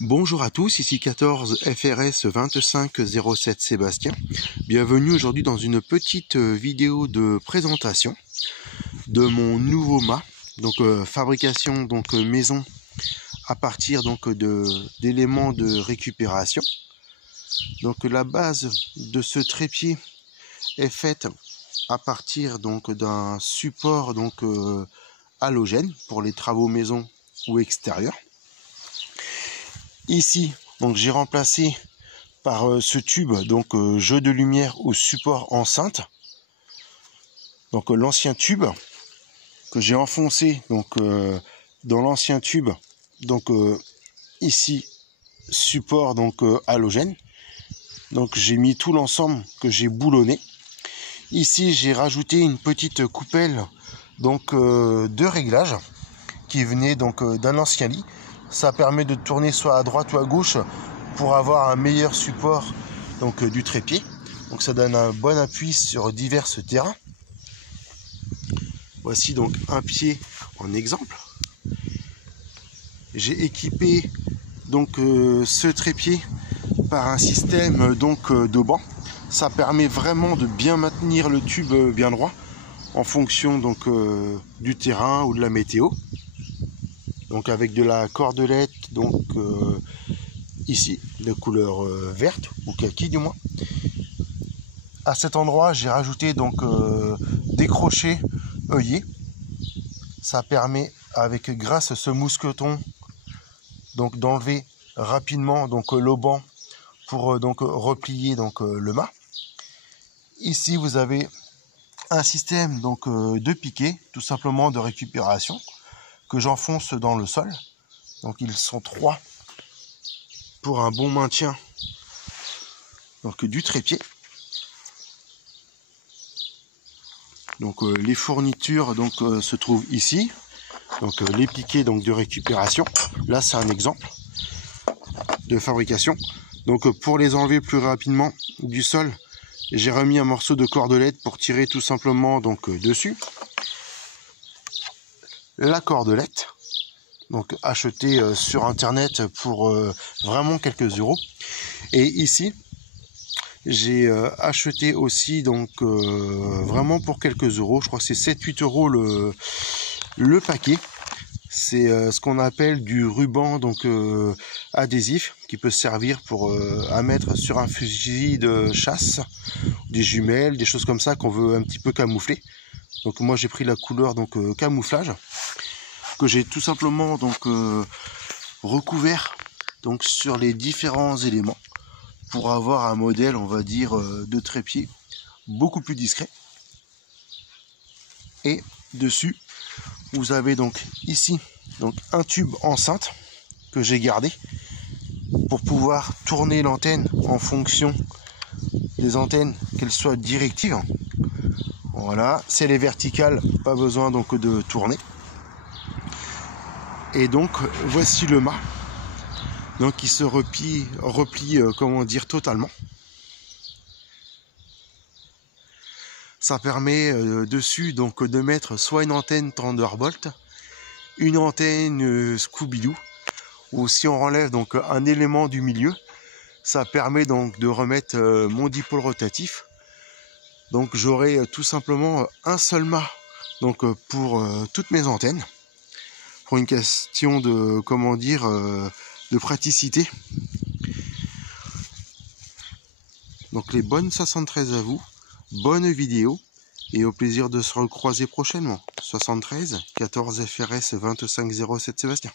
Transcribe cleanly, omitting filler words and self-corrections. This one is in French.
Bonjour à tous, ici 14 FRS 2507 Sébastien. Bienvenue aujourd'hui dans une petite vidéo de présentation de mon nouveau mât. Donc fabrication maison à partir d'éléments de récupération. Donc la base de ce trépied est faite à partir d'un support halogène pour les travaux maison ou extérieurs. Ici, j'ai remplacé par ce tube, jeu de lumière au support enceinte. Donc l'ancien tube que j'ai enfoncé dans l'ancien tube, ici support halogène. Donc j'ai mis tout l'ensemble que j'ai boulonné. Ici j'ai rajouté une petite coupelle de réglage qui venait d'un ancien lit. Ça permet de tourner soit à droite ou à gauche pour avoir un meilleur support du trépied. Donc ça donne un bon appui sur divers terrains. Voici donc un pied en exemple. J'ai équipé ce trépied par un système de banc. Ça permet vraiment de bien maintenir le tube bien droit en fonction du terrain ou de la météo. Donc avec de la cordelette ici de couleur verte ou kaki du moins. À cet endroit j'ai rajouté des crochets œillets. Ça permet grâce à ce mousqueton d'enlever rapidement le banc pour replier le mât. Ici vous avez un système de piquet, tout simplement de récupération, que j'enfonce dans le sol. Donc ils sont 3 pour un bon maintien du trépied. Les fournitures se trouvent ici. Les piquets de récupération. Là c'est un exemple de fabrication. Pour les enlever plus rapidement du sol, j'ai remis un morceau de cordelette pour tirer tout simplement dessus. La cordelette, achetée sur internet pour vraiment quelques euros. Et ici j'ai acheté aussi vraiment pour quelques euros, je crois que c'est 7-8 euros le paquet. C'est ce qu'on appelle du ruban adhésif qui peut servir à mettre sur un fusil de chasse, des jumelles, des choses comme ça qu'on veut un petit peu camoufler. Donc moi j'ai pris la couleur camouflage que j'ai tout simplement recouvert sur les différents éléments pour avoir un modèle, on va dire, de trépied beaucoup plus discret. Et dessus vous avez ici un tube enceinte que j'ai gardé pour pouvoir tourner l'antenne en fonction des antennes, qu'elles soient directives. Voilà, si elle est verticale, pas besoin de tourner. Et voici le mât qui se replie totalement. Ça permet dessus de mettre soit une antenne Thunderbolt, une antenne Scooby-Doo, ou si on enlève un élément du milieu, ça permet de remettre mon dipôle rotatif. J'aurai tout simplement un seul mât pour toutes mes antennes, pour une question de de praticité. Les bonnes 73 à vous, bonne vidéo et au plaisir de se recroiser prochainement. 73 14 FRS 2507 Sébastien.